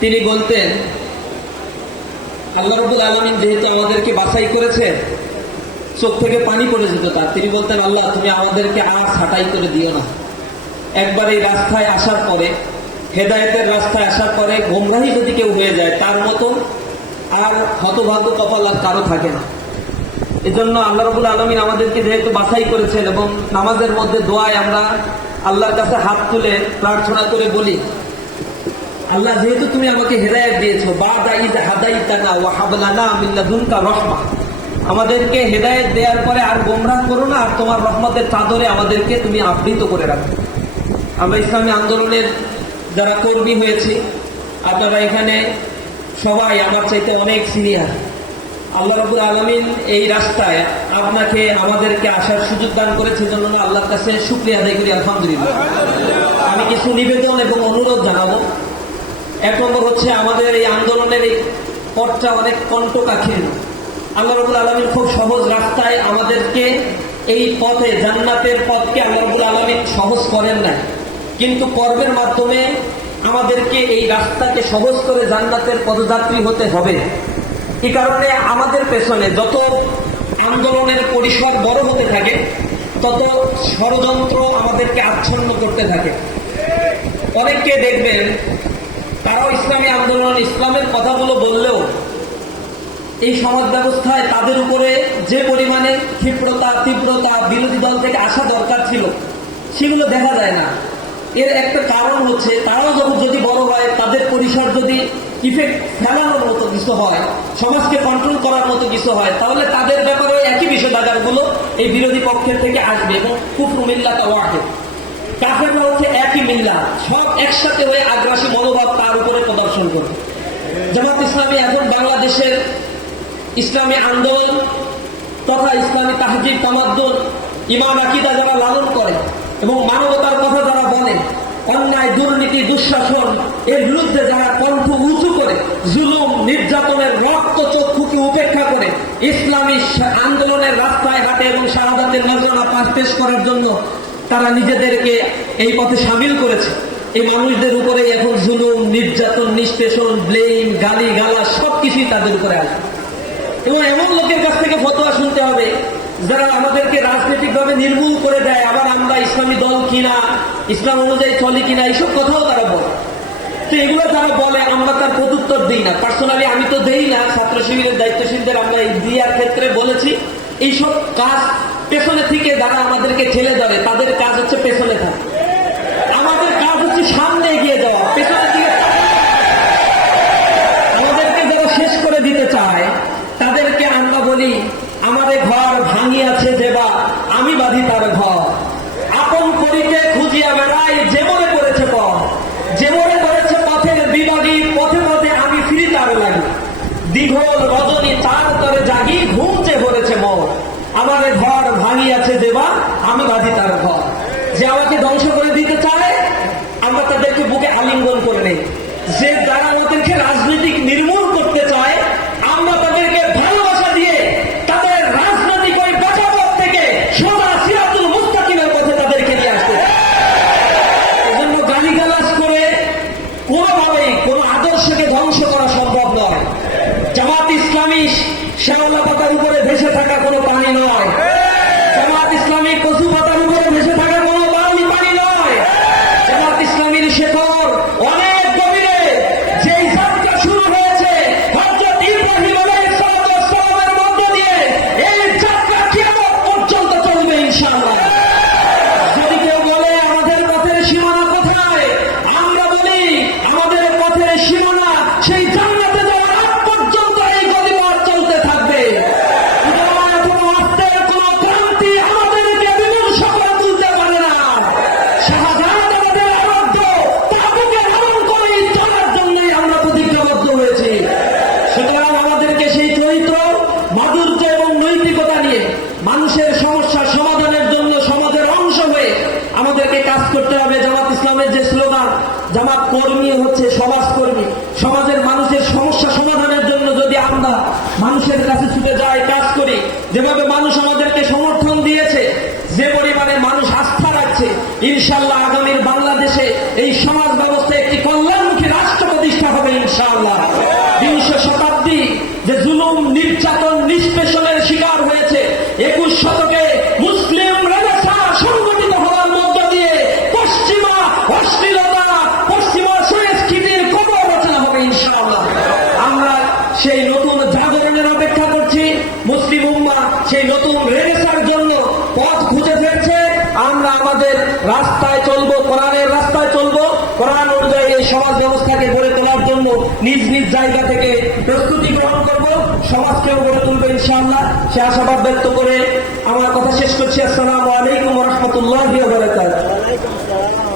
তিনি বলতেন, আল্লাহ রাব্বুল আলামিন যেহেতু আমাদেরকে বাছাই করেছে, চোখ থেকে পানি পড়ে যেত তার। তিনি বলতেন, আল্লাহ তুমি আমাদেরকে আর ছাঁটাই করে দিও না। একবার এই রাস্তায় আসার পরে, হেদায়েতের রাস্তায় আসার পরে গোমরাহি যদি কেউ হয়ে যায়, তার মতো আর হতভাগ্য কপাল আর কারো থাকে না। এজন্য আল্লাহ রাব্বুল আলামিন আমাদেরকে যেহেতু বাছাই করেছেন, এবং নামাজের মধ্যে দোয়ায় আমরা আল্লাহর কাছে হাত তুলে প্রার্থনা করে বলি, আল্লাহ যেহেতু তুমি আমাকে হেদায়েত দিয়েছো, বা'দা ইয হাদাইতানা ওয়া হাব লানা মিন লাদুনকা রাহমা, আমাদেরকে হেদায়েত দেওয়ার পরে আর গোমরাহ করো না, আর তোমার রহমতের চাদরে আমাদেরকে তুমি আবৃত করে রাখো। আমরা ইসলামী আন্দোলনের যারা কর্মী হয়েছি, আপনারা এখানে সবাই আমার চাইতে অনেক সিনিয়র। আল্লাহ রাব্বুল আলামিন এই রাস্তায় আপনাকে আমাদেরকে আসার সুযোগ দান করেছে, জন্য আল্লাহর কাছে শুকরিয়া আদায় করি, আলহামদুলিল্লাহ। আমি কিছু নিবেদন এবং অনুরোধ জানাবো। এক নম্বর হচ্ছে, আমাদের এই আন্দোলনের এই পথটা অনেক কণ্টকাকীর্ণ। আল্লাহ রাব্বুল আলামিন খুব সহজ রাস্তায় আমাদেরকে এই পথে, জান্নাতের পথকে আল্লাহ রাব্বুল আলামিন সহজ করেন নাই, কিন্তু পর্বের মাধ্যমে আমাদেরকে এই রাস্তাকে সহজ করে জান্নাতের পদযাত্রী হতে হবে। এই কারণে আমাদের পেছনে যত আন্দোলনের পরিসর বড় হতে থাকে, তত ষড়যন্ত্র আমাদেরকে আচ্ছন্ন করতে থাকে। অনেককে দেখবেন তারাও ইসলামী আন্দোলন, ইসলামের কথাগুলো বললেও এই সমাজ ব্যবস্থায় তাদের উপরে যে পরিমাণে তীব্রতা বিরোধী দল থেকে আসা দরকার ছিল, সেগুলো দেখা যায় না। এর একটা কারণ হচ্ছে, তারাও যদি বড় হয়, তাদের পরিসর যদি ইফেক্ট ফেলানোর মতো কিছু হয়, সমাজকে কন্ট্রোল করার মতো কিছু হয়, তাহলে তাদের ব্যাপারে একই বিষয়বাজারগুলো এই বিরোধী পক্ষের থেকে আসবে, এবং কুফরু মিল্লাত ওয়াহিদ, কাফেররা হচ্ছে একই মিল্লাত, সব একসাথে হয়ে আগ্রাসী মনোভাব তার উপরে প্রদর্শন করবে। জামাত ইসলামী এখন বাংলাদেশের ইসলামী আন্দোলন তথা ইসলামী তাহজিব তামাদ্দুন, ঈমান আকীদা যারা লালন করে এবং মানবতার কথা যারা বলে, অন্যায় দুর্নীতি দুঃশাসন এর বিরুদ্ধে যারা কণ্ঠ উঁচু করে, জুলুম নির্যাতনের রক্ত চক্ষুকে উপেক্ষা করে ইসলামী আন্দোলনের রাস্তায় ঘাটে এবং শাহাদাতের নজরানা পেশ করার জন্য তারা নিজেদেরকে এই পথে সামিল করেছে, এই মানুষদের উপরে এখন জুলুম নির্যাতন নিষ্পেষণ ব্লেম গালি গালা সবকিছুই তাদের উপরে আসে। এবং এমন লোকের কাছ থেকে ফতোয়া শুনতে হবে যারা আমাদেরকে রাজনৈতিকভাবে নির্মূল করে দেয়, আবার আমরা ইসলামী দল কিনা, ইসলাম অনুযায়ী চলি কিনা, এইসব কথাও তারা বলে। তো এগুলো যারা বলে আমরা তার প্রত্যুত্তর দিই না। পার্সোনালি আমি তো দেই না, ছাত্র শিবিরের দায়িত্বশীলদের আমরা এই দিয়ার ক্ষেত্রে বলেছি, এইসব কাজ পেছনে থেকে যারা আমাদেরকে ঠেলে ধরে, তাদের কাজ হচ্ছে পেছনে থাকা, আমাদের কাজ হচ্ছে সামনে এগিয়ে যাওয়া। পেছনে থেকে আমাদেরকে যারা শেষ করে দিতে চায়, তাদেরকে আমরা বলি, আমাদের ঘর ভাঙিয়াছে দেবা, আমি বাঁধি তার ঘর, আপন করিতে খুঁজিয়া বেড়াই, যে মনে করেছে পথ, যে মনে করেছে পথের বিবাদী, পথে পথে আমি ফিরি তার লাগি, দীঘল রজনী তার তরে জাগি, ঘুমচে ভরেছে মন, আমাদের ঘর ভাঙিয়াছে দেবা, আমি বাঁধি তার ঘর। যে আমাকে ধ্বংস করে দিতে চায়, আমরা তাদেরকে বুকে আলিঙ্গন করে নেই। যে যারা আমাদেরকে রাজনৈতিক নির্মূল করতে চায়, আমরা তাদেরকে ভালোবাসা দিয়ে তাদের রাজনৈতিক ওই বেচাপথ থেকে সোজা সিরাতুল মুস্তাকিমের পথে তাদেরকে নিয়ে আসতে। এজন্য গালিগালাজ করে কোনোভাবেই কোনো আদর্শকে ধ্বংস করা সম্ভব নয়। জামাত ইসলামী শ্যাওলা পাতার উপরে ভেসে থাকা কোনো পানি নয়, জামাত ইসলামী কচু পাতার উপরে ভেসে থাকা কোনো পানি নয়। জামাত ইসলামীর শেখর অনেক গভীরে, যেই যাত্রা শুরু হয়েছে হযরত ইব্রাহিম আলাইহিস সালামের মধ্য দিয়ে, এই যাত্রা কিয়ামত পর্যন্ত চলবে ইনশাআল্লাহ। যদি কেউ বলে আমাদের পথের সীমানা কোথায়, আমরা বলি আমাদের পথের সীমানা সেই জান্নাতে যাওয়ার আগ পর্যন্ত এই গলিপথ চলতে থাকবে। কোনো আস্তের কোনো ক্রান্তি আমাদেরকে বিমর্ষ করে তুলতে পারে না। শাহজাহান আমাদের আবদ্ধ, তাবুকে লালন করে চলার জন্যই আমরা প্রতিজ্ঞাবদ্ধ হয়েছি। সুতরাং আমাদেরকে সেই চরিত্র, মাধুর্য এবং নৈতিকতা নিয়ে মানুষের সমস্যার সমাধানের জন্য সমাজের অংশ হয়ে আমাদেরকে কাজ করতে হবে। জামাত ইসলামের যে স্লোগান, জামাত কর্মী হচ্ছে সমাজকর্মী, সমাজের মানুষের সমস্যা সমাধানের জন্য যদি আমরা মানুষের কাছে ছুটে যাই, কাজ করি, যেভাবে মানুষ আমাদেরকে সমর্থন দিয়েছে, যে পরিমাণে মানুষ আস্থা রাখছে, ইনশাআল্লাহ আগামীর বাংলাদেশে এই সমাজ ব্যবস্থা একটি কল্যাণমুখী রাষ্ট্র প্রতিষ্ঠা হবে ইনশাআল্লাহ। নতুন রেনেসার জন্য পথ খুঁজে ফেলছে। আমরা আমাদের রাস্তায় চলবো, কোরআনের রাস্তায় চলবো, কোরআন অনুযায়ী এই সমাজ ব্যবস্থাকে গড়ে তোলার জন্য নিজ নিজ জায়গা থেকে প্রস্তুতি গ্রহণ করবো, সমাজকেও গড়ে তুলবো ইনশাআল্লাহ। সে আশাবাদ ব্যক্ত করে আমার কথা শেষ করছি। আসসালামু আলাইকুম ওয়া রাহমাতুল্লাহি ওয়া বারাকাতুহু।